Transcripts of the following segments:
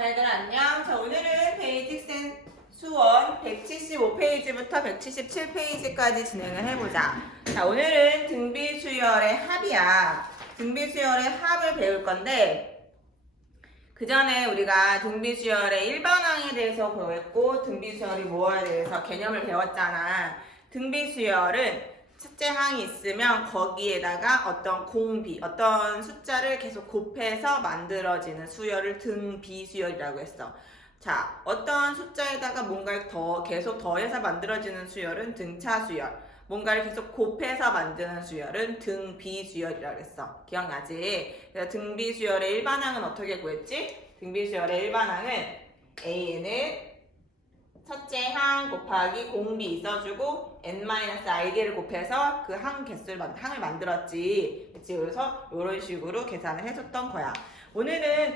자, 얘들아 안녕. 자, 오늘은 베이직 수원 175페이지부터 177페이지까지 진행을 해보자. 자, 오늘은 등비수열의 합이야. 등비수열의 합을 배울 건데 그 전에 우리가 등비수열의 일반항에 대해서 배웠고 등비수열이 뭐에 대해서 개념을 배웠잖아. 등비수열은 첫째 항이 있으면 거기에다가 어떤 공비, 어떤 숫자를 계속 곱해서 만들어지는 수열을 등비수열이라고 했어. 자, 어떤 숫자에다가 뭔가를 계속 더해서 만들어지는 수열은 등차수열, 뭔가를 계속 곱해서 만드는 수열은 등비수열이라고 했어. 기억나지? 그래서 등비수열의 일반항은 어떻게 구했지? 등비수열의 일반항은 A는 첫째 항 곱하기 공비 써주고 n-i개를 곱해서 그 항 개수를 항을 만들었지. 그치? 그래서 이런 식으로 계산을 해줬던 거야. 오늘은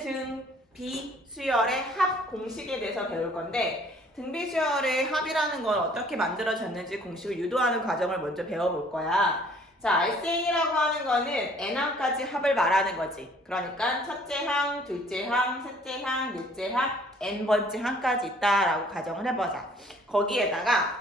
등비수열의 합 공식에 대해서 배울 건데 등비수열의 합이라는 건 어떻게 만들어졌는지 공식을 유도하는 과정을 먼저 배워볼 거야. 자, RCN이라고 하는 거는 n항까지 합을 말하는 거지. 그러니까 첫째 항, 둘째 항, 셋째 항, 넷째 항, n번째 항까지 있다라고 가정을 해보자. 거기에다가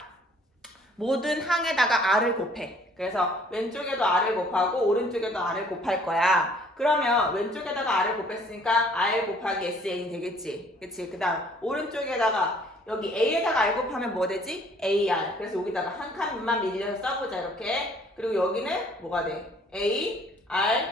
모든 항에다가 r을 곱해. 그래서 왼쪽에도 r을 곱하고 오른쪽에도 r을 곱할 거야. 그러면 왼쪽에다가 r을 곱했으니까 r 곱하기 sn이 되겠지. 그치? 그 다음 오른쪽에다가 여기 a에다가 r 곱하면 뭐 되지? ar. 그래서 여기다가 한 칸만 밀려서 써보자 이렇게. 그리고 여기는 뭐가 돼? a, r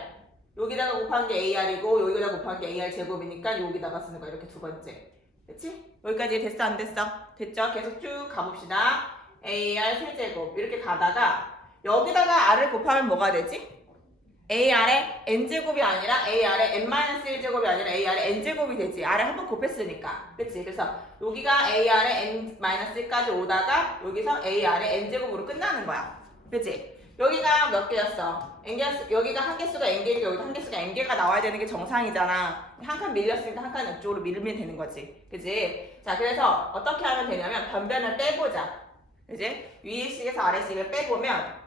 여기다가 곱한 게 ar이고 여기다가 곱한 게 ar 제곱이니까 여기다가 쓰는 거야. 이렇게 두 번째. 그치? 여기까지 됐어 안 됐어? 됐죠? 계속 쭉 가봅시다. ar 세제곱 이렇게 가다가 여기다가 r을 곱하면 뭐가 되지? ar의 n제곱이 아니라 ar의 n-1제곱이 아니라 ar의 n제곱이 되지. r을 한번 곱했으니까. 그치? 그래서 여기가 ar의 n-1까지 오다가 여기서 ar의 n제곱으로 끝나는 거야. 그치? 여기가 몇 개였어? 여기가 한 개수가 n개고 여기가 한 개수가 n개가 나와야 되는 게 정상이잖아. 한 칸 밀렸으니까 한 칸 이쪽으로 밀면 되는 거지. 그치? 자, 그래서 어떻게 하면 되냐면 변변을 빼보자. 그치? 위의 식에서 아래 식을 빼보면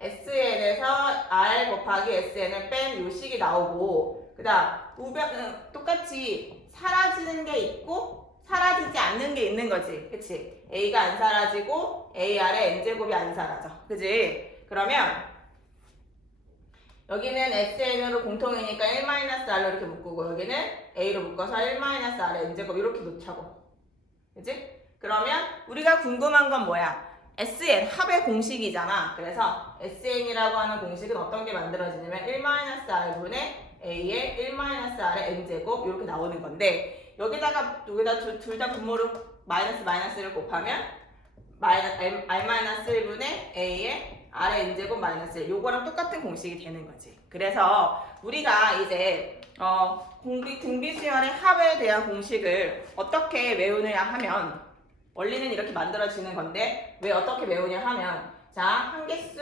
SN에서 R 곱하기 SN을 뺀 요 식이 나오고 그 다음 우변은 똑같이 사라지는 게 있고 사라지지 않는 게 있는 거지. 그치? A가 안 사라지고 AR의 N제곱이 안 사라져. 그치? 그러면 여기는 SN으로 공통이니까 1-R로 이렇게 묶고 여기는 A로 묶어서 1-R의 N제곱 이렇게 놓자고. 그치? 그러면 우리가 궁금한 건 뭐야? SN, 합의 공식이잖아. 그래서 SN이라고 하는 공식은 어떤 게 만들어지냐면 1-R분의 A의 1-R의 N제곱 이렇게 나오는 건데 여기다 둘 다 분모로 마이너스를 곱하면 R-1분의 A의 R의 N제곱 마이너스 1 요거랑 똑같은 공식이 되는 거지. 그래서 우리가 이제 등비수열의 합에 대한 공식을 어떻게 외우느냐 하면 원리는 이렇게 만들어지는 건데 왜 어떻게 외우냐 하면 자, 한 개수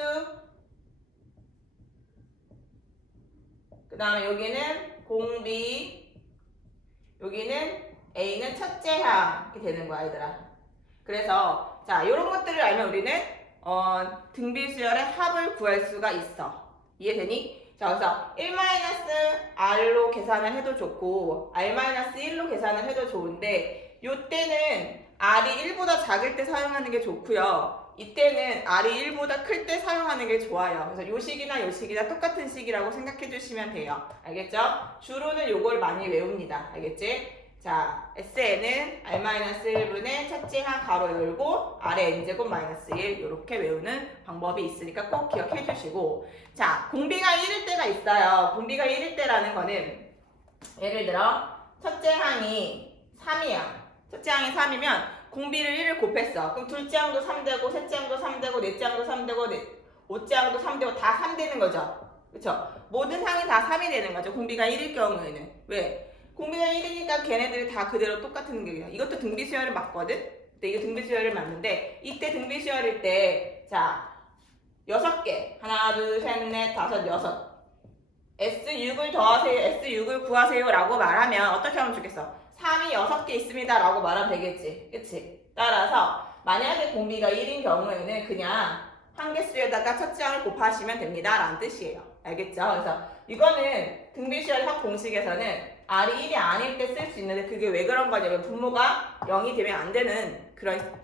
그 다음에 여기는 공비 여기는 A는 첫째 항 이렇게 되는 거야 얘들아. 그래서 자, 이런 것들을 알면 우리는 등비수열의 합을 구할 수가 있어. 이해되니? 자, 그래서 1-R로 계산을 해도 좋고 R-1로 계산을 해도 좋은데 이때는 R이 1보다 작을 때 사용하는 게 좋고요. 이때는 R이 1보다 클 때 사용하는 게 좋아요. 그래서 요 식이나 요 식이나 똑같은 식이라고 생각해 주시면 돼요. 알겠죠? 주로는 요걸 많이 외웁니다. 알겠지? 자, SN은 R-1분의 첫째 항 가로 열고 R의 N제곱 마이너스 1 이렇게 외우는 방법이 있으니까 꼭 기억해 주시고 자, 공비가 1일 때가 있어요. 공비가 1일 때라는 거는 예를 들어 첫째 항이 3이야. 첫째 항이 3이면 공비를 1을 곱했어. 그럼 둘째 항도 3되고 셋째 항도 3되고 넷째 항도 3되고 오째 항도 3되고 다 3 되는 거죠. 그쵸? 모든 항이 다 3이 되는 거죠. 공비가 1일 경우에는. 왜? 공비가 1이니까 걔네들이 다 그대로 똑같은 게 이것도 등비수열을 맞거든? 근데 이거 등비수열을 맞는데 이때 등비수열일 때 자 6개 하나 둘 셋 넷 다섯 여섯 S6을 더하세요 S6을 구하세요 라고 말하면 어떻게 하면 좋겠어? 3이 6개 있습니다 라고 말하면 되겠지. 그치? 따라서 만약에 공비가 1인 경우에는 그냥 한 개수에다가 첫째 항을 곱하시면 됩니다 라는 뜻이에요. 알겠죠? 그래서 이거는 등비수열 합 공식에서는 R이 1이 아닐 때 쓸 수 있는데 그게 왜 그런 거냐면 분모가 0이 되면 안 되는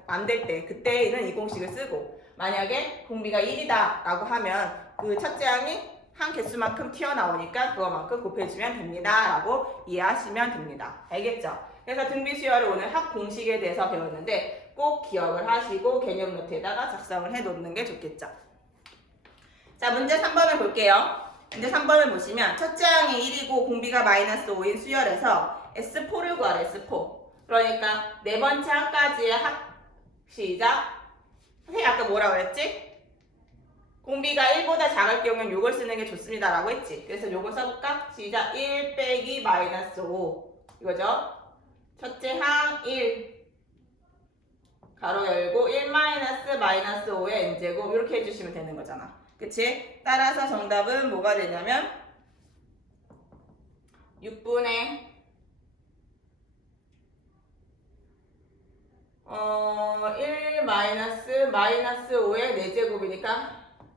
안 될 때 그때는 이 공식을 쓰고 만약에 공비가 1이다 라고 하면 그 첫째 항이 한 개수만큼 튀어나오니까 그거만큼 곱해주면 됩니다 라고 이해하시면 됩니다. 알겠죠? 그래서 등비수열을 오늘 합 공식에 대해서 배웠는데 꼭 기억을 하시고 개념 노트에다가 작성을 해 놓는 게 좋겠죠. 자, 문제 3번을 볼게요. 문제 3번을 보시면 첫째 항이 1이고 공비가 -5인 수열에서 S4를 구하래. S4. 그러니까 네 번째 항까지의 합 시작. 선생님 아까 뭐라 그랬지? 공비가 1보다 작을 경우는 요걸 쓰는 게 좋습니다 라고 했지. 그래서 요걸 써볼까? 시작. 1 빼기 -5 이거죠. 첫째 항 1 가로 열고 1 -5의 n제곱 이렇게 해주시면 되는 거잖아. 그치? 따라서 정답은 뭐가 되냐면 6분의 1 -5의 4제곱이니까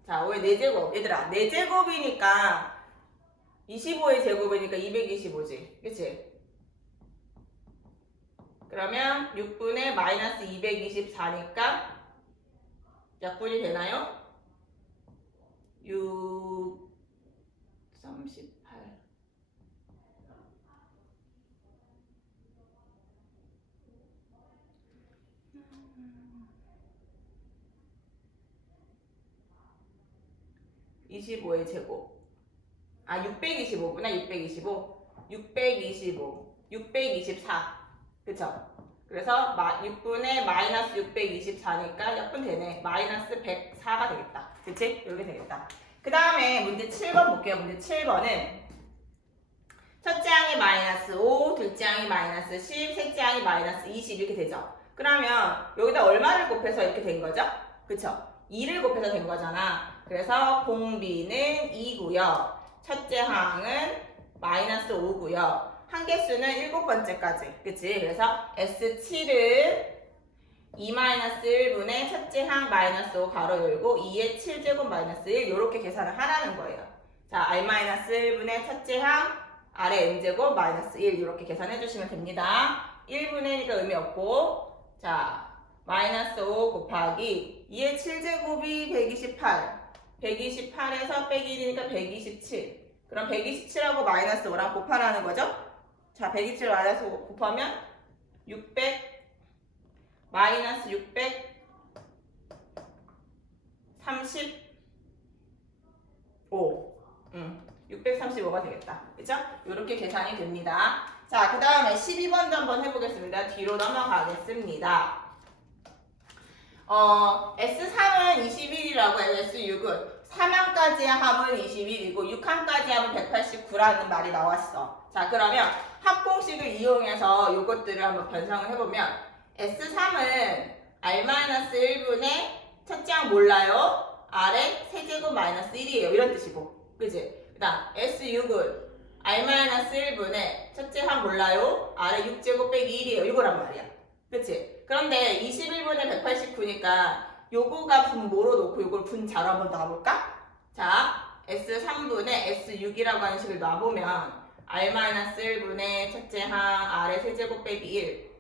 자 5의 4제곱 얘들아 4제곱이니까 25의 제곱이니까 225지 그치? 그러면 6분의 -224니까 몇 분이 되나요? 6, 38 25의 제곱 625구나 625 624 그쵸? 그래서 6분의 -624니까 약분 되네 -104가 되겠다 그치? 이렇게 되겠다 그 다음에 문제 7번 볼게요 문제 7번은 첫째 항이 -5 둘째 항이 -10 셋째 항이 -20 이렇게 되죠 그러면 여기다 얼마를 곱해서 이렇게 된 거죠? 그쵸? 2를 곱해서 된 거잖아 그래서 공비는 2고요. 첫째 항은 -5고요. 한개수는 7번째까지. 그치? 그래서 S7은 2-1분의 첫째 항 -5 가로 열고 2의 7제곱 -1 이렇게 계산을 하라는 거예요. 자, R-1분의 첫째 항 아래 n제곱 -1 이렇게 계산해 주시면 됩니다. 1분의 1이니까 의미 없고 자, -5 곱하기 2의 7제곱이 128 128에서 빼기 1이니까 127 그럼 127하고 -5랑 곱하라는 거죠? 자 127 -5 곱하면 600 635 635가 되겠다 그죠? 이렇게 계산이 됩니다 자 그 다음에 12번도 한번 해보겠습니다 뒤로 넘어가겠습니다 S3은 21이라고 해요. S6은 3항까지의 합은 21이고 6항까지의 합은 189라는 말이 나왔어. 자 그러면 합공식을 이용해서 이것들을 한번 변상을 해보면 S3은 R-1분의 첫째 항 몰라요. R의 세제곱 -1이에요. 이런 뜻이고 그치? 그 다음 S6은 R-1분의 첫째 항 몰라요. R의 6제곱 빼기 1이에요. 이거란 말이야. 그치? 그런데 21분의 189니까 요거가 분 뭐로 놓고 요걸 분 자로 한번 놔볼까? 자, S3분의 S6이라고 하는 식을 놔보면 R-1분의 첫째 항 R의 세제곱 빼기 1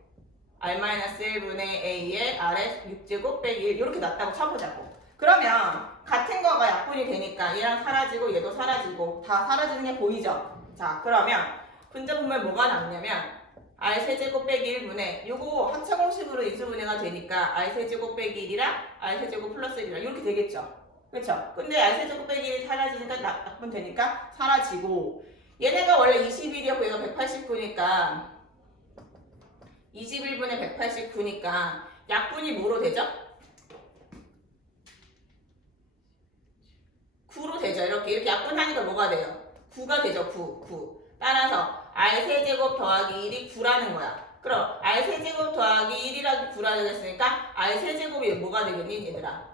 R-1분의 A의 R의 6제곱 빼기 1 이렇게 놨다고 쳐보자고 그러면 같은 거가 약분이 되니까 얘랑 사라지고 얘도 사라지고 다 사라지는 게 보이죠? 자 그러면 분자분모에 뭐가 남냐면 R 세제곱 빼기 1분의 요거 합차 공식으로 인수분해가 되니까 R 세제곱 빼기 1이랑 R 세제곱 플러스 1이랑 이렇게 되겠죠. 그렇죠? 근데 R 세제곱 빼기 1이 사라지니까 약분 되니까 사라지고 얘네가 원래 21이었고 얘가 189니까 21분의 189니까 약분이 뭐로 되죠? 9로 되죠. 이렇게 약분하니까 뭐가 돼요? 9가 되죠. 9. 따라서 R 세제곱 더하기 1이 9라는 거야. 그럼 R 세제곱 더하기 1이라고 9라고 했으니까 R 세제곱이 뭐가 되겠니 얘들아?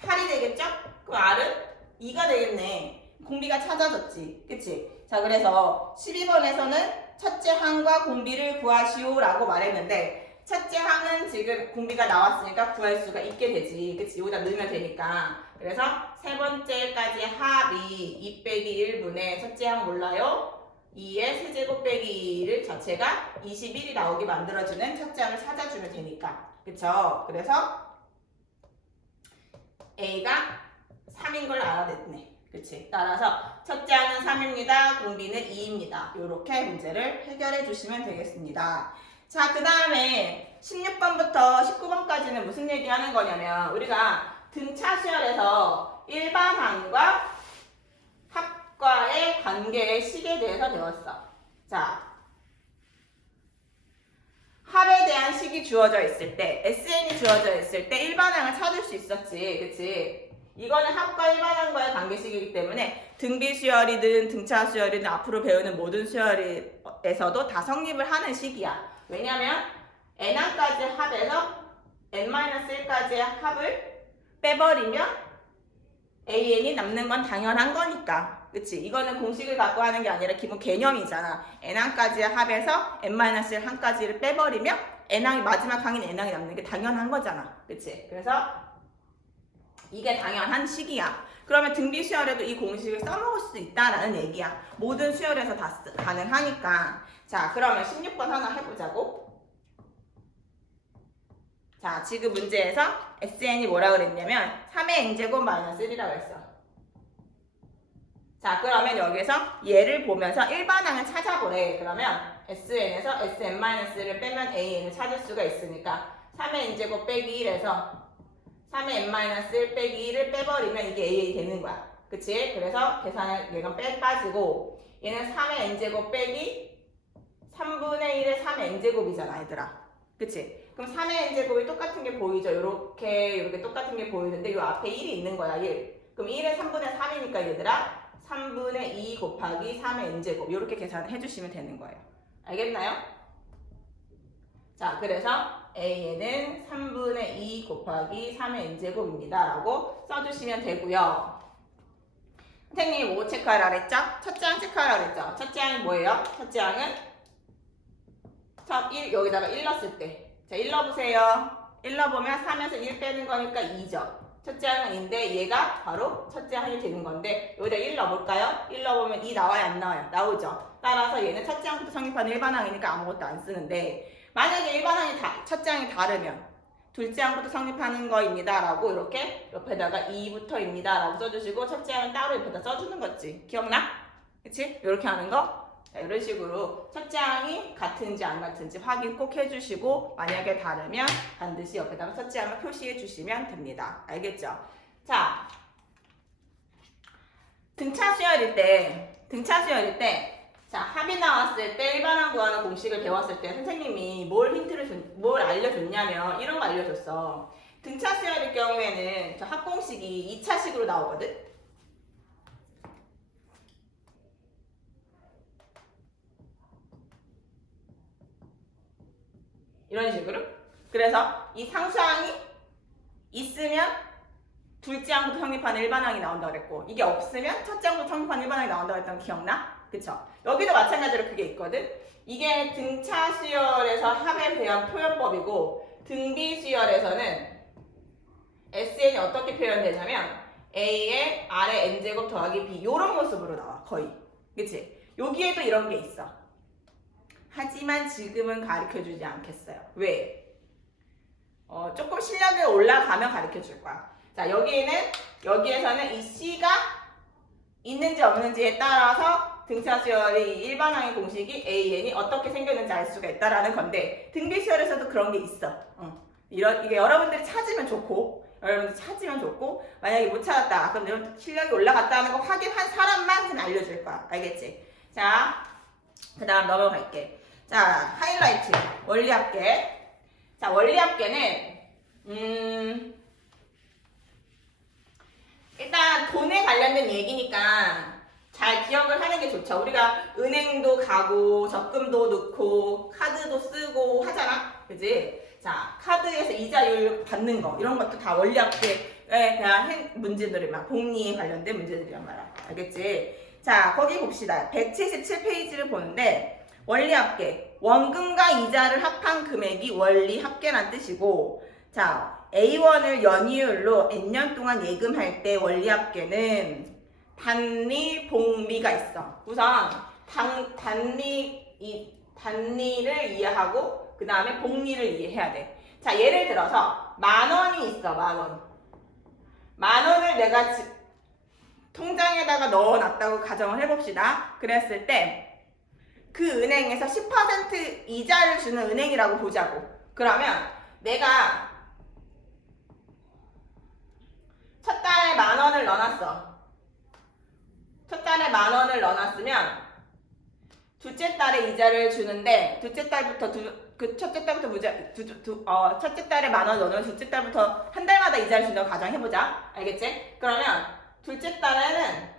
8이 되겠죠? 그럼 R은 2가 되겠네. 공비가 찾아졌지. 그치? 자 그래서 12번에서는 첫째 항과 공비를 구하시오 라고 말했는데 첫째 항은 지금 공비가 나왔으니까 구할 수가 있게 되지. 그치? 여기다 넣으면 되니까. 그래서 세 번째까지 합이 2 빼기 1분의 첫째 항 몰라요? 2의 세제곱 빼기 1을 자체가 21이 나오게 만들어주는 첫째 항을 찾아주면 되니까. 그쵸? 그래서 A가 3인 걸 알아냈네. 그치? 따라서 첫째 항은 3입니다. 공비는 2입니다. 이렇게 문제를 해결해 주시면 되겠습니다. 자, 그 다음에 16번부터 19번까지는 무슨 얘기 하는 거냐면 우리가 등차 수열에서 일반항과 합과의 관계의 식에 대해서 배웠어. 자, 합에 대한 식이 주어져 있을 때, SN이 주어져 있을 때 일반항을 찾을 수 있었지. 그치? 이거는 합과 일반항과의 관계식이기 때문에 등비 수열이든 등차 수열이든 앞으로 배우는 모든 수열에서도 다 성립을 하는 식이야. 왜냐면 n항까지 합에서 n-1까지의 합을 빼버리면 an이 남는 건 당연한 거니까. 그치? 이거는 공식을 갖고 하는 게 아니라 기본 개념이잖아. n항까지의 합에서 n-1항까지를 빼버리면 n항이 마지막 항인 n항이 남는 게 당연한 거잖아. 그치? 그래서 이게 당연한 식이야. 그러면 등비 수열에도 이 공식을 써먹을 수 있다라는 얘기야. 모든 수열에서 다 가능하니까. 자, 그러면 16번 하나 해보자고. 자, 지금 문제에서 SN이 뭐라 그랬냐면 3의 n제곱 마이너스 1이라고 했어. 자, 그러면 여기서 얘를 보면서 일반항을 찾아보래. 그러면 SN에서 Sn-를 빼면 AN을 찾을 수가 있으니까 3의 n제곱 빼기 1에서 3의 n-1 빼기 1을 빼버리면 이게 AA 되는 거야. 그치? 그래서 계산을 얘가 빠지고 얘는 3의 n제곱 빼기 3분의 1의 3의 n제곱이잖아, 얘들아. 그치? 그럼 3의 n제곱이 똑같은 게 보이죠? 요렇게 똑같은 게 보이는데 요 앞에 1이 있는 거야, 1. 그럼 1의 3분의 3이니까 얘들아 3분의 2 곱하기 3의 n제곱 요렇게 계산을 해주시면 되는 거예요. 알겠나요? 자, 그래서 A는 3분의 2 곱하기 3의 n제곱입니다. 라고 써주시면 되고요. 선생님이 뭐 체크하라 그랬죠? 첫째 항 체크하라 그랬죠? 첫째 항이 뭐예요? 첫째 항은 여기다가 1 넣었을 때. 자, 1 넣어보세요. 1 넣어보면 3에서 1 빼는 거니까 2죠. 첫째 항은인데 얘가 바로 첫째 항이 되는 건데 여기다 1 넣어볼까요? 1 넣어보면 2 나와요? 안 나와요? 나오죠. 따라서 얘는 첫째 항부터 성립하는 일반항이니까 아무것도 안 쓰는데 만약에 일반항이 첫째 항이 다르면 둘째 항부터 성립하는 거입니다 라고 이렇게 옆에다가 2부터입니다 라고 써주시고 첫째 항은 따로 옆에다 써주는 거지. 기억나? 그치? 이렇게 하는 거? 자, 이런 식으로 첫째 항이 같은지 안 같은지 확인 꼭 해주시고 만약에 다르면 반드시 옆에다가 첫째 항을 표시해 주시면 됩니다. 알겠죠? 자, 등차 수열일 때 자, 합이 나왔을 때 일반항 구하는 공식을 배웠을 때 선생님이 뭘 알려줬냐면 이런 거 알려줬어. 등차 수열일 경우에는 저 합공식이 2차식으로 나오거든? 이런 식으로. 그래서 이 상수항이 있으면 둘째 항부터 성립하는 일반항이 나온다고 그랬고 이게 없으면 첫째 항부터 성립하는 일반항이 나온다고 했던 거 기억나? 그쵸? 여기도 마찬가지로 그게 있거든? 이게 등차 수열에서 합에 대한 표현법이고 등비 수열에서는 SN이 어떻게 표현되냐면 A의 R의 N제곱 더하기 B 이런 모습으로 나와 거의. 그치? 여기에도 이런 게 있어. 하지만 지금은 가르쳐주지 않겠어요. 왜? 조금 실력이 올라가면 가르쳐줄 거야. 자, 여기에서는 이 C가 있는지 없는지에 따라서 등차 수열이 일반항의 공식이 AN이 어떻게 생겼는지 알 수가 있다라는 건데 등비 수열에서도 그런 게 있어. 이게 여러분들이 찾으면 좋고 만약에 못 찾았다 그럼 실력이 올라갔다는 거 확인한 사람만 좀 알려줄 거야. 알겠지? 자, 그 다음 넘어갈게. 자, 하이라이트 원리합계. 자, 원리합계는 일단 돈에 관련된 얘기니까 잘 기억을 하는 게 좋죠. 우리가 은행도 가고 적금도 넣고 카드도 쓰고 하잖아. 그지? 자, 카드에서 이자율 받는 거 이런 것도 다 원리합계에 대한 문제들이만 복리에 관련된 문제들이란 말이야. 알겠지? 자, 거기 봅시다. 177페이지를 보는데 원리합계 원금과 이자를 합한 금액이 원리합계란 뜻이고 자, A1을 연이율로 N년 동안 예금할 때 원리합계는 단리, 복리가 있어. 우선 단리를 이해하고 그 다음에 복리를 이해해야 돼. 자, 예를 들어서 10,000원이 있어. 10,000원. 10,000원을 내가 통장에다가 넣어놨다고 가정을 해봅시다. 그랬을 때 그 은행에서 10% 이자를 주는 은행이라고 보자고. 그러면 내가 첫 달에 10,000원을 넣어놨어. 첫 달에 10,000원을 넣어놨으면 둘째 달에 이자를 주는데 첫째 달부터 첫째 달에 10,000원 넣으면 둘째 달부터 한 달마다 이자를 준다고 가정해보자. 알겠지? 그러면 둘째 달에는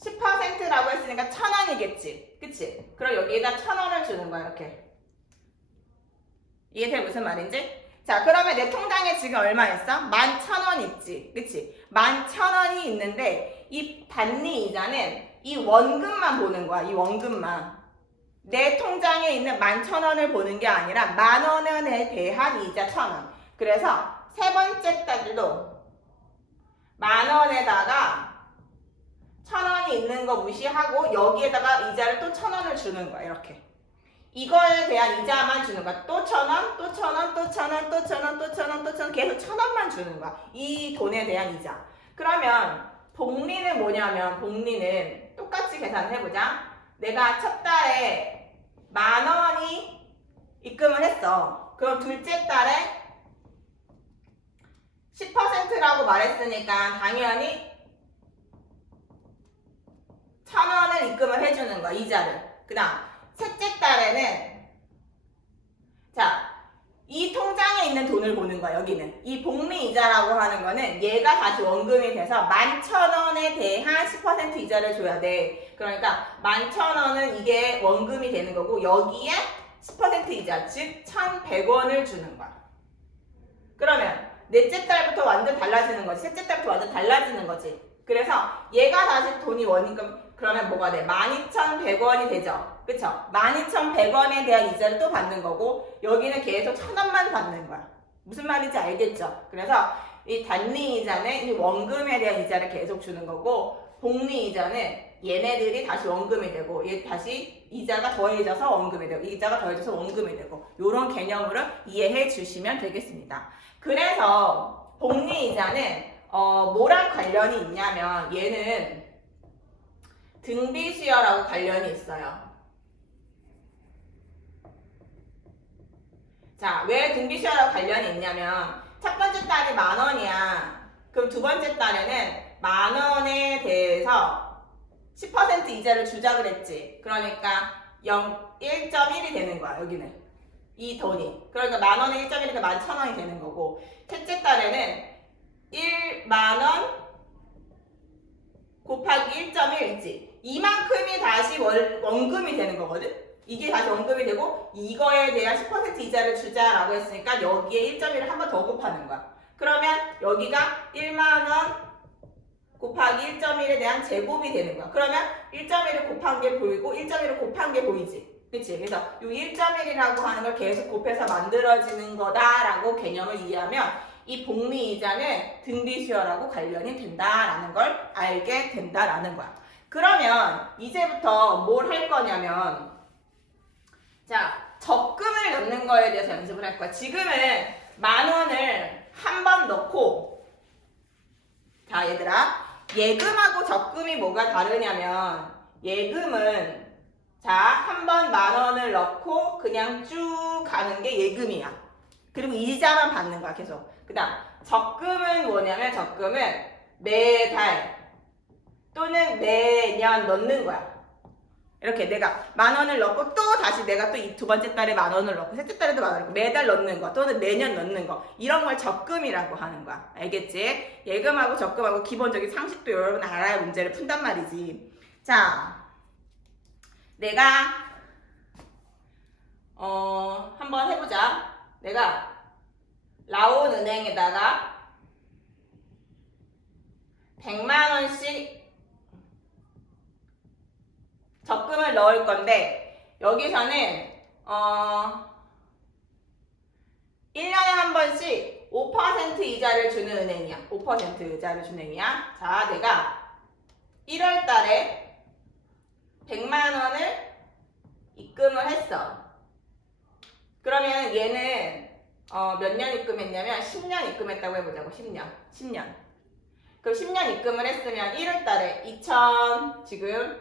10%라고 했으니까 1,000원이겠지. 그치? 그럼 여기에다 1,000원을 주는 거야. 이렇게. 이해돼? 무슨 말인지? 자, 그러면 내 통장에 지금 얼마 있어? 11,000원 있지. 그치? 11,000원이 있는데 이 단리 이자는 이 원금만 보는 거야. 이 원금만. 내 통장에 있는 11,000원을 보는 게 아니라 10,000원에 대한 이자 1,000원. 그래서 세 번째 달도 10,000원에다가 1,000원이 있는 거 무시하고 여기에다가 이자를 또 1,000원을 주는 거야. 이렇게. 이거에 대한 이자만 주는 거야. 또 1,000원, 또 1,000원, 또 1,000원, 또 1,000원, 또 1,000원, 또 1,000원 계속 1,000원만 주는 거야. 이 돈에 대한 이자. 그러면 복리는 뭐냐면 복리는 똑같이 계산을 해보자. 내가 첫 달에 10,000원이 입금을 했어. 그럼 둘째 달에 10%라고 말했으니까 당연히 1,000원을 입금을 해주는 거야. 이자를. 그 다음 셋째 달에는 자, 이 통장에 있는 돈을 보는 거야. 여기는 이 복리 이자라고 하는 거는 얘가 다시 원금이 돼서 11,000원에 대한 10% 이자를 줘야 돼. 그러니까 11,000원은 이게 원금이 되는 거고 여기에 10% 이자 즉 1,100원을 주는 거야. 그러면 넷째 달부터 완전 달라지는 거지. 셋째 달부터 완전 달라지는 거지. 그래서 얘가 다시 돈이 원금 그러면 뭐가 돼? 12,100원이 되죠. 그쵸? 12,100원에 대한 이자를 또 받는 거고 여기는 계속 1,000원만 받는 거야. 무슨 말인지 알겠죠? 그래서 이 단리 이자는 이 원금에 대한 이자를 계속 주는 거고 복리 이자는 얘네들이 다시 원금이 되고 얘 다시 이자가 더해져서 원금이 되고 이자가 더해져서 원금이 되고 이런 개념으로 이해해 주시면 되겠습니다. 그래서 복리 이자는 뭐랑 관련이 있냐면 얘는 등비 수여라고 관련이 있어요. 자, 왜 등비 수여라고 관련이 있냐면 첫 번째 달이 10,000원이야. 그럼 두 번째 달에는 10,000원에 대해서 10% 이자를 주자 그랬지. 그러니까 1.1이 되는 거야. 여기는 이 돈이. 그러니까 10,000원에 1.1이니까 11,000원이 되는 거고 셋째 달에는 10,000원 곱하기 1.1이지. 이만큼이 다시 원금이 되는 거거든. 이게 다시 원금이 되고 이거에 대한 10% 이자를 주자라고 했으니까 여기에 1.1을 한 번 더 곱하는 거야. 그러면 여기가 10,000원 곱하기 1.1에 대한 제곱이 되는 거야. 그러면 1.1을 곱한 게 보이고 1.1을 곱한 게 보이지. 그치? 그래서 이 1.1이라고 하는 걸 계속 곱해서 만들어지는 거다라고 개념을 이해하면 이 복리 이자는 등비 수여라고 관련이 된다라는 걸 알게 된다라는 거야. 그러면 이제부터 뭘 할 거냐면 자, 적금을 넣는 거에 대해서 연습을 할 거야. 지금은 10,000원을 한 번 넣고 자, 얘들아 예금하고 적금이 뭐가 다르냐면 예금은 자, 한 번 10,000원을 넣고 그냥 쭉 가는 게 예금이야. 그리고 이자만 받는 거야, 계속. 그 다음, 적금은 뭐냐면 적금은 매달 또는 매년 넣는 거야. 이렇게 내가 10,000원을 넣고 또 다시 내가 또 이 두 번째 달에 10,000원을 넣고 셋째 달에도 10,000원을 넣고 매달 넣는 거 또는 매년 넣는 거 이런 걸 적금이라고 하는 거야. 알겠지? 예금하고 적금하고 기본적인 상식도 여러분 알아야 문제를 푼단 말이지. 자, 내가 한번 해보자. 내가 라온은행에다가 100만원씩 적금을 넣을 건데 여기서는 1년에 한 번씩 5% 이자를 주는 은행이야. 5% 이자를 주는 은행이야. 자, 내가 1월 달에 100만 원을 입금을 했어. 그러면 얘는 몇 년 입금했냐면 10년 입금했다고 해보자고. 10년. 그럼 10년 입금을 했으면 1월 달에 지금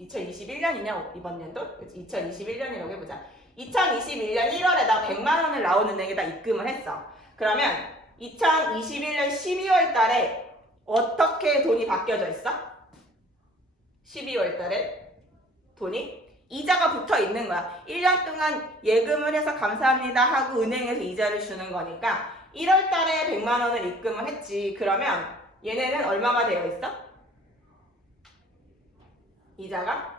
2021년이냐 이번 연도? 2021년이라고 해보자. 2021년 1월에다 100만 원을 나오는은행에다 입금을 했어. 그러면 2021년 12월 달에 어떻게 돈이 바뀌어져 있어? 12월 달에 돈이 이자가 붙어 있는 거야. 1년 동안 예금을 해서 감사합니다 하고 은행에서 이자를 주는 거니까 1월 달에 100만 원을 입금을 했지. 그러면 얘네는 얼마가 되어 있어? 이자가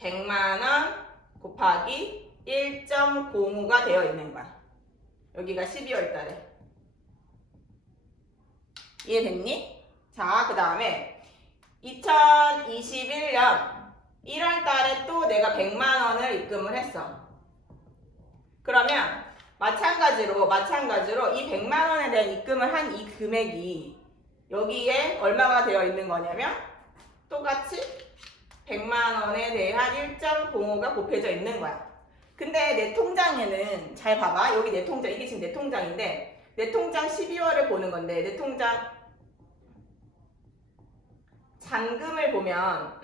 100만 원 곱하기 1.05가 되어 있는 거야. 여기가 12월 달에. 이해됐니? 자, 그 다음에 2021년 1월 달에 또 내가 100만 원을 입금을 했어. 그러면 마찬가지로 이 100만 원에 대한 입금을 한 이 금액이 여기에 얼마가 되어 있는 거냐면 똑같이 100만 원에 대한 1.05가 곱해져 있는 거야. 근데 내 통장에는 잘 봐봐. 여기 내 통장, 이게 지금 내 통장인데 내 통장 12월을 보는 건데 내 통장 잔금을 보면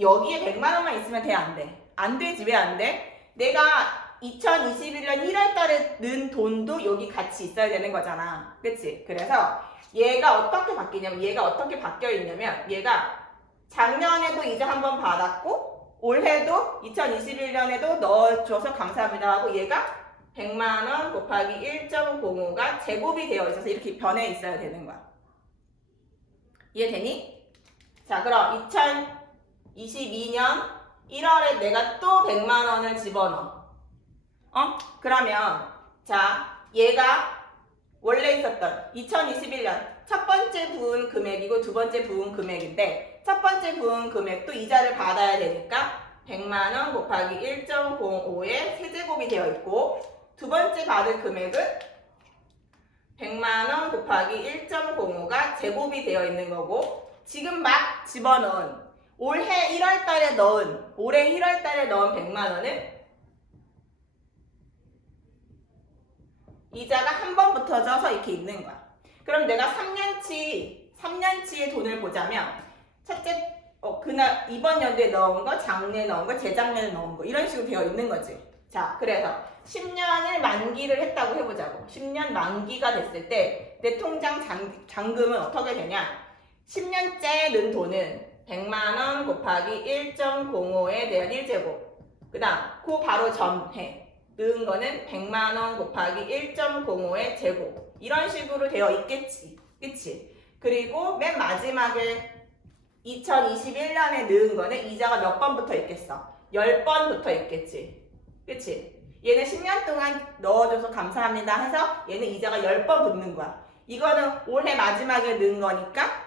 여기에 100만 원만 있으면 돼? 안 돼? 안 되지. 왜 안 돼? 내가 2021년 1월 달에 넣은 돈도 여기 같이 있어야 되는 거잖아. 그치? 그래서 얘가 어떻게 바뀌냐면 얘가 어떻게 바뀌어 있냐면 얘가 작년에도 이자 한번 받았고 올해도 2021년에도 넣어줘서 감사합니다 하고 얘가 100만 원 곱하기 1.05가 제곱이 되어 있어서 이렇게 변해 있어야 되는 거야. 이해되니? 자, 그럼 2022년 1월에 내가 또 100만 원을 집어넣어. 그러면 자, 얘가 원래 있었던 2021년 첫 번째 부은 금액이고 두 번째 부은 금액인데 첫 번째 부은 금액도 이자를 받아야 되니까 100만 원 곱하기 1.05의 세제곱이 되어 있고 두 번째 받은 금액은 100만 원 곱하기 1.05가 제곱이 되어 있는 거고 지금 막 집어넣은 올해 1월 달에 넣은 100만 원은 이자가 한 번 붙어져서 이렇게 있는 거야. 그럼 내가 3년치의 돈을 보자면 첫째 그날 이번 연도에 넣은 거, 작년에 넣은 거, 재작년에 넣은 거 이런 식으로 되어 있는 거지. 자, 그래서 10년을 만기를 했다고 해보자고. 10년 만기가 됐을 때 내 통장 잔금은 어떻게 되냐? 10년째 넣은 돈은 100만 원 곱하기 1.05에 대한 1제곱. 그 다음 그 바로 전해 넣은 거는 100만 원 곱하기 1.05의 제곱. 이런 식으로 되어 있겠지. 그치? 그리고 맨 마지막에 2021년에 넣은 거는 이자가 몇 번 붙어 있겠어? 10번 붙어 있겠지. 그치? 얘는 10년 동안 넣어줘서 감사합니다 해서 얘는 이자가 10번 붙는 거야. 이거는 올해 마지막에 넣은 거니까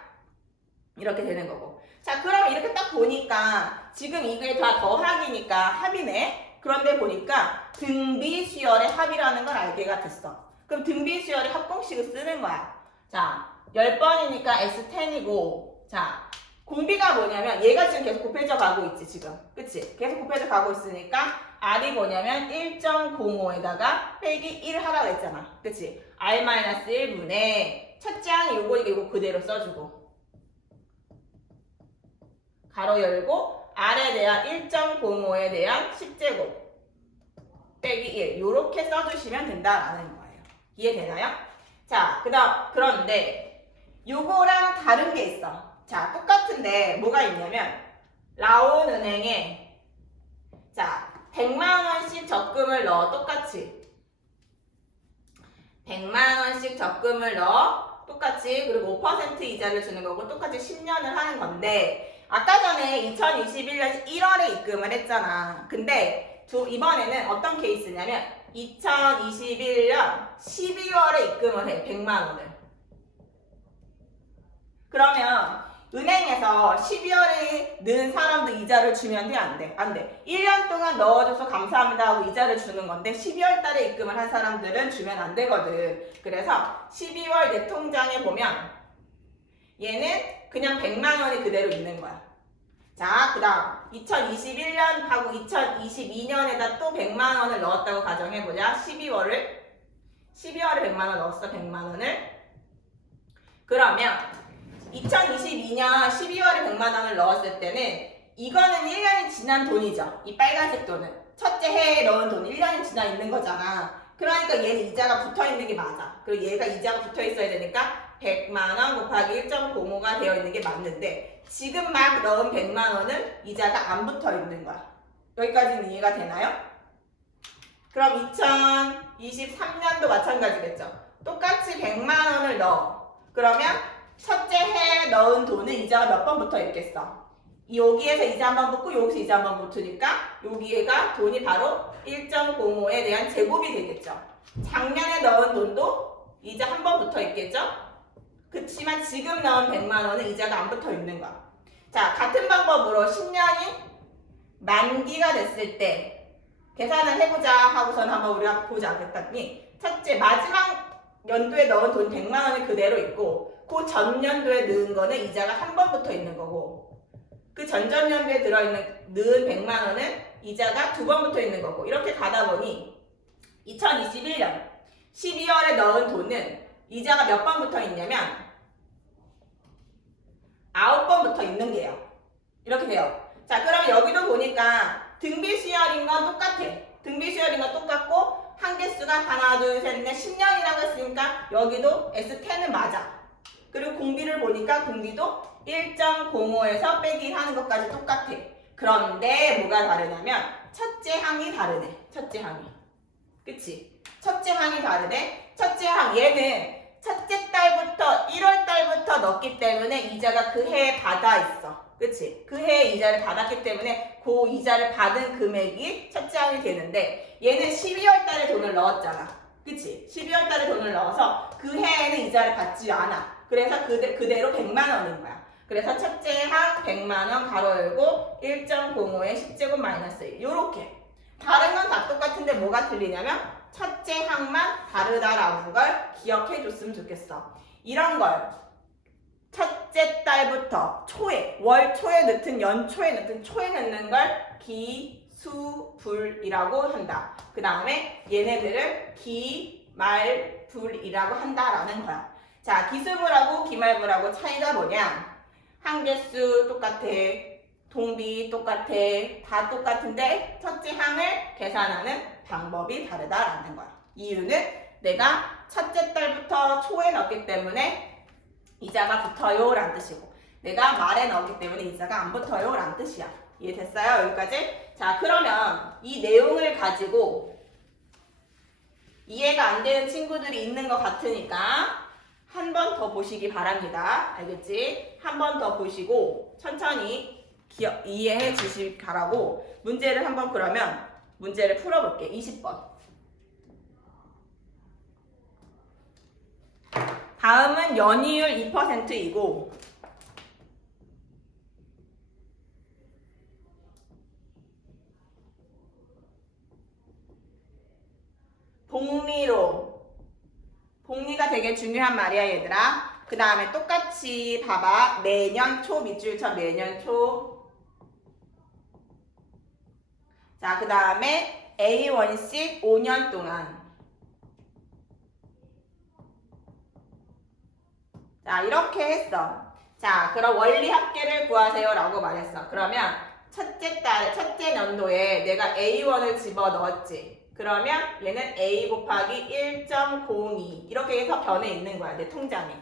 이렇게 되는 거고. 자, 그럼 이렇게 딱 보니까 지금 이게 다 더하기니까 합이네. 그런데 보니까 등비 수열의 합이라는 걸 알게가 됐어. 그럼 등비 수열의 합공식을 쓰는 거야. 자, 10번이니까 S10이고 자, 공비가 뭐냐면 얘가 지금 계속 곱해져 가고 있지 지금. 그치? 계속 곱해져 가고 있으니까 R이 뭐냐면 1.05에다가 빼기 1 하라고 했잖아. 그치? R-1분의 첫째 항이 이거 그대로 써주고 가로 열고 R에 대한 1.05에 대한 10제곱 빼기 1 이렇게 써주시면 된다라는 거예요. 이해되나요? 자, 그런데 요거랑 다른 게 있어. 자, 똑같은데 뭐가 있냐면 라온은행에 자 100만 원씩 적금을 넣어. 똑같이 100만 원씩 적금을 넣어. 똑같이. 그리고 5% 이자를 주는 거고 똑같이 10년을 하는 건데 아까 전에 2021년 1월에 입금을 했잖아. 근데 이번에는 어떤 케이스냐면 2021년 12월에 입금을 해. 100만 원을. 그러면 은행에서 12월에 넣은 사람도 이자를 주면 돼? 안 돼? 안 돼. 1년 동안 넣어줘서 감사합니다 하고 이자를 주는 건데 12월 달에 입금을 한 사람들은 주면 안 되거든. 그래서 12월 내 통장에 보면 얘는 그냥 100만 원이 그대로 있는 거야. 자, 그 다음 2021년하고 2022년에다 또 100만 원을 넣었다고 가정해보자. 12월에 100만 원 넣었어. 100만 원을. 그러면 2022년 12월에 100만 원을 넣었을 때는 이거는 1년이 지난 돈이죠. 이 빨간색 돈은. 첫째 해에 넣은 돈 1년이 지나 있는 거잖아. 그러니까 얘는 이자가 붙어 있는 게 맞아. 그리고 얘가 이자가 붙어 있어야 되니까 100만 원 곱하기 1.05가 되어 있는 게 맞는데 지금 막 넣은 100만 원은 이자가 안 붙어 있는 거야. 여기까지는 이해가 되나요? 그럼 2023년도 마찬가지겠죠. 똑같이 100만 원을 넣어. 그러면 첫째 해에 넣은 돈은 이자가 몇 번 붙어 있겠어? 여기에서 이자 한 번 붙고 여기서 이자 한 번 붙으니까 여기가 돈이 바로 1.05에 대한 제곱이 되겠죠. 작년에 넣은 돈도 이자 한 번 붙어 있겠죠? 그렇지만 지금 넣은 100만 원은 이자가 안 붙어 있는 거야. 자, 같은 방법으로 10년이 만기가 됐을 때 계산을 해보자 하고선 한번 우리가 보자 그랬더니 첫째, 마지막 연도에 넣은 돈 100만 원이 그대로 있고 그 전년도에 넣은 거는 이자가 한 번 붙어 있는 거고 그 전전년도에 넣은 100만 원은 이자가 두 번 붙어 있는 거고 이렇게 가다 보니 2021년 12월에 넣은 돈은 이자가 몇 번 붙어 있냐면 9번 붙어 있는 게요. 이렇게 돼요. 자, 그러면 여기도 보니까 등비 수열인 건 똑같아. 등비 수열인 건 똑같고 한 개수가 하나, 둘, 셋, 넷, 10년이라고 했으니까 여기도 S10은 맞아. 그리고 공비를 보니까 공비도 1.05에서 빼기 하는 것까지 똑같아. 그런데 뭐가 다르냐면 첫째 항이 다르네. 첫째 항이. 그치? 첫째 항이 다르네. 첫째 항 얘는 첫째 달부터 1월 달부터 넣기 때문에 이자가 그 해에 받아 있어. 그치? 그 해에 이자를 받았기 때문에 그 이자를 받은 금액이 첫째 항이 되는데 얘는 12월 달에 돈을 넣었잖아. 그치? 12월 달에 돈을 넣어서 그 해에는 이자를 받지 않아. 그래서 그대로 100만 원인 거야. 그래서 첫째 항 100만 원 가로 열고 1.05에 10제곱 마이너스 1 요렇게. 다른 건 다 똑같은데 뭐가 틀리냐면 첫째 항만 다르다라는 걸 기억해 줬으면 좋겠어. 이런 걸 첫째 달부터 초에, 월 초에 넣든 연 초에 넣든 초에 넣는 걸 기수불이라고 한다. 그 다음에 얘네들을 기말불이라고 한다라는 거야. 자, 기수불하고 기말불하고 차이가 뭐냐? 한개수 똑같아. 동비 똑같아. 다 똑같은데 첫째 항을 계산하는 방법이 다르다라는 거야. 이유는 내가 첫째 달부터 초에 넣었기 때문에 이자가 붙어요 라는 뜻이고 내가 말에 넣었기 때문에 이자가 안 붙어요 라는 뜻이야. 이해됐어요? 여기까지? 자, 그러면 이 내용을 가지고 이해가 안 되는 친구들이 있는 것 같으니까 한 번 더 보시기 바랍니다. 알겠지? 한 번 더 보시고 천천히 이해해 주시기 바라고 문제를 한번 그러면 문제를 풀어볼게. 20번. 다음은 연이율 2%이고 복리가 되게 중요한 말이야 얘들아. 그 다음에 똑같이 봐봐. 매년 초 밑줄 쳐. 매년 초. 자, 그 다음에 A1씩 5년 동안. 자, 이렇게 했어. 자, 그럼 원리 합계를 구하세요 라고 말했어. 그러면 첫째 연도에 내가 A1을 집어 넣었지. 그러면 얘는 A 곱하기 1.02 이렇게 해서 변해 있는 거야. 내 통장에.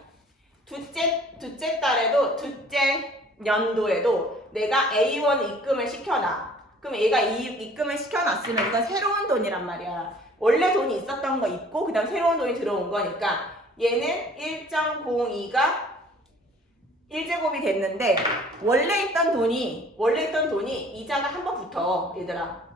둘째 달에도 둘째 연도에도 내가 A1 입금을 시켜놔. 그럼 얘가 입금을 시켜놨으면 이건 새로운 돈이란 말이야. 원래 돈이 있었던 거 있고 그 다음 새로운 돈이 들어온 거니까 얘는 1.02가 1제곱이 됐는데 원래 있던 돈이 이자가 한 번 붙어 얘들아.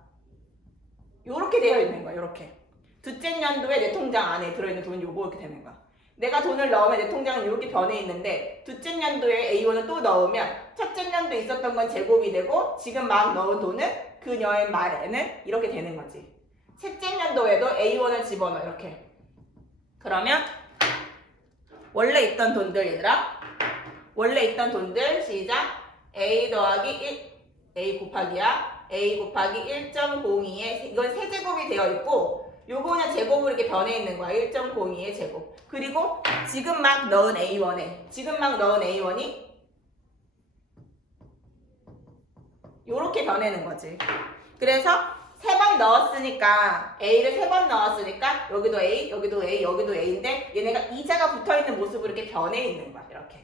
요렇게 되어 있는 거야. 요렇게 둘째 연도에 내 통장 안에 들어있는 돈이 요거 이렇게 되는 거야. 내가 돈을 넣으면 내 통장은 이렇게 변해 있는데 둘째 연도에 A1을 또 넣으면 첫째 연도에 있었던 건 제곱이 되고 지금 막 넣은 돈은 그녀의 말에는 이렇게 되는 거지. 셋째 연도에도 A1을 집어넣어 이렇게. 그러면 원래 있던 돈들 얘들아, 원래 있던 돈들 시작. A 더하기 1, A 곱하기야. A 곱하기 1.02에 이건 세제곱이 되어 있고 요거는 제곱으로 이렇게 변해 있는 거야. 1.02의 제곱. 그리고 지금 막 넣은 A1이 요렇게 변하는 거지. 그래서 세 번 넣었으니까 A를 3번 넣었으니까 여기도 A, 여기도 A, 여기도 A인데 얘네가 이자가 붙어있는 모습으로 이렇게 변해 있는 거야. 이렇게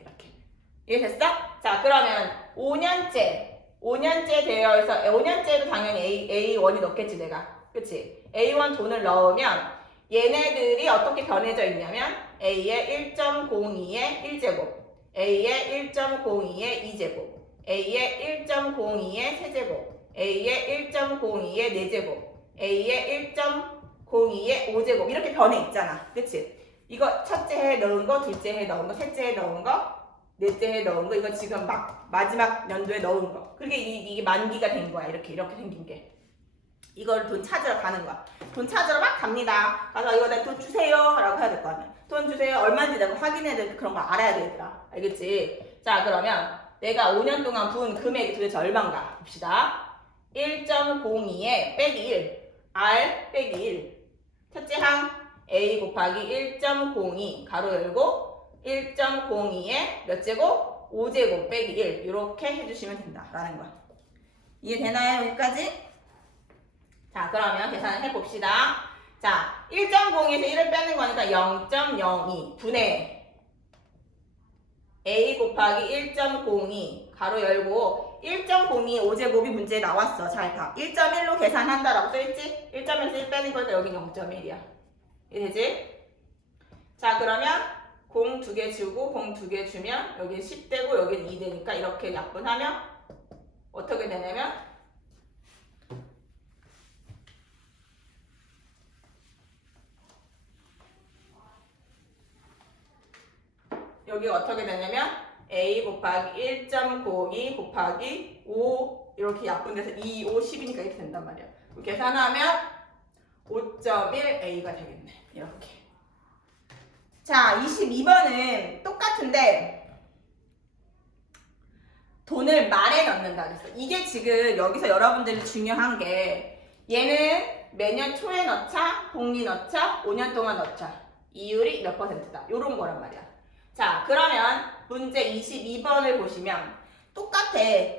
이해됐어? 자, 그러면 5년째 되어 있어. 5년째도 당연히 A1이 넣겠지 내가. 그치? A1 돈을 넣으면 얘네들이 어떻게 변해져 있냐면 A의 1.02의 1제곱, A의 1.02의 2제곱, A의 1.02의 세제곱, A의 1.02의 4제곱, A의 1.02의 5제곱 이렇게 변해 있잖아. 그치? 이거 첫째 해 넣은 거, 둘째 해 넣은 거, 셋째 해 넣은 거, 넷째 해 넣은 거, 이거 지금 막 마지막 연도에 넣은 거. 그게 이게 만기가 된 거야. 이렇게 생긴 게. 이걸 돈 찾으러 가는 거야. 돈 찾으러 막 갑니다. 가서 이거 내 돈 주세요 라고 해야 될 거 아니야. 돈 주세요. 얼마인지 내가 확인해야 돼. 그런 거 알아야 되더라. 알겠지? 자, 그러면 내가 5년 동안 부은 금액이 도대체 얼마인가 봅시다. 1.02에 빼기 1, R 빼기 1. 첫째 항 A 곱하기 1.02 가로 열고 1.02에 몇 제곱? 5제곱 빼기 1 이렇게 해주시면 된다라는 거야. 이해되나요? 여기까지? 자, 그러면 계산을 해봅시다. 자, 1.02에서 1을 빼는 거니까 0.02 분의 A 곱하기 1.02 가로 열고 1.02 5제곱이 문제에 나왔어. 잘 봐. 1.1로 계산한다라고 써있지? 1.1에서 1 빼는 거니까 여기 0.1이야. 이해되지? 자, 그러면 공 2개 주고 공 2개 주면 여기 10되고 여기 2되니까 이렇게 약분하면 어떻게 되냐면 여기 어떻게 되냐면 A 곱하기 1.02 곱하기 5 이렇게 약분돼서 2, 5, 10이니까 이렇게 된단 말이야. 계산하면 5.1A가 되겠네. 이렇게. 자, 22번은 똑같은데 돈을 말에 넣는다 그랬어. 이게 지금 여기서 여러분들이 중요한 게 얘는 매년 초에 넣자, 복리 넣자, 5년 동안 넣자. 이율이 몇 %다. 요런 거란 말이야. 자, 그러면 문제 22번을 보시면 똑같은데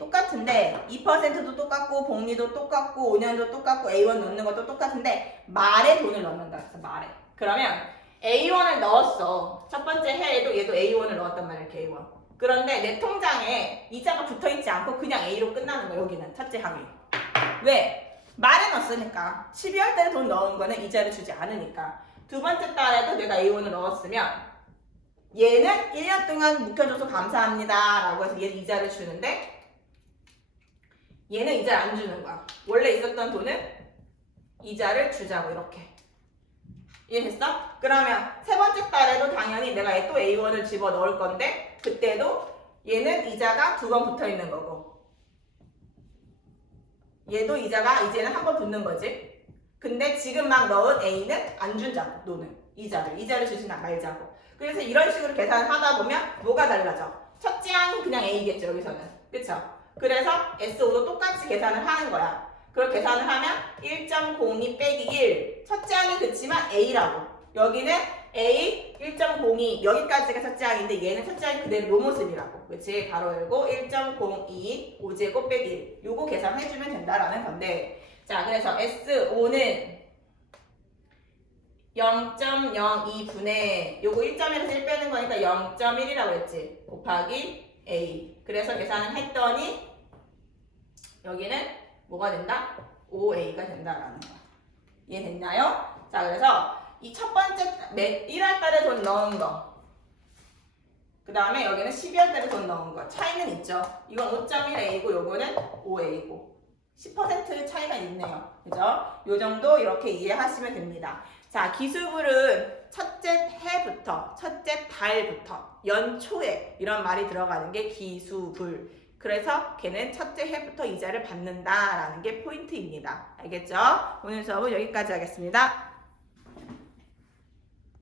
2%도 똑같고 복리도 똑같고 5년도 똑같고 A1 넣는 것도 똑같은데 말에 돈을 넣는다 그래서 말에. 그러면 A1을 넣었어. 첫 번째 해에도 얘도 A1을 넣었단 말이야. 이렇게 A1. 그런데 내 통장에 이자가 붙어있지 않고 그냥 A로 끝나는 거야. 여기는 첫째 항이. 왜? 말에 넣었으니까. 12월 달에 돈 넣은 거는 이자를 주지 않으니까. 두 번째 달에도 내가 A1을 넣었으면 얘는 1년 동안 묵혀줘서 감사합니다 라고 해서 얘는 이자를 주는데 얘는 이자를 안 주는 거야. 원래 있었던 돈은 이자를 주자고 이렇게. 이해됐어? 그러면 세 번째 달에도 당연히 내가 또 A1을 집어 넣을 건데 그때도 얘는 이자가 2번 붙어 있는 거고 얘도 이자가 이제는 한 번 붙는 거지. 근데 지금 막 넣은 A는 안 준다고 너는 이자를 주지 말자고. 그래서 이런 식으로 계산을 하다 보면 뭐가 달라져? 첫째 항은 그냥 A겠죠 여기서는. 그쵸? 그래서 S5도 똑같이 계산을 하는 거야. 그걸 계산을 하면 1.02 빼기 1 첫째 항은 그치만 A라고. 여기는 A 1.02 여기까지가 첫째 항인데 얘는 첫째 항이 그대로 요 모습이라고. 그치? 가로 열고 1.02 5제곱 빼기 1 요거 계산해주면 된다라는 건데 자 그래서 S5는 0.02분의 요거 1.1에서 1 빼는 거니까 0.1이라고 했지. 곱하기 A. 그래서 계산을 했더니 여기는 뭐가 된다? 5A가 된다라는 거야. 이해됐나요? 자 그래서 이 첫 번째 1월 달에 돈 넣은 거 그 다음에 여기는 12월 달에 돈 넣은 거 차이는 있죠. 이건 5.1A고 요거는 5A고 10% 차이가 있네요. 그죠? 요 정도 이렇게 이해하시면 됩니다. 자, 기수불은 첫째 해부터, 첫째 달부터, 연초에 이런 말이 들어가는 게 기수불. 그래서 걔는 첫째 해부터 이자를 받는다라는 게 포인트입니다. 알겠죠? 오늘 수업은 여기까지 하겠습니다.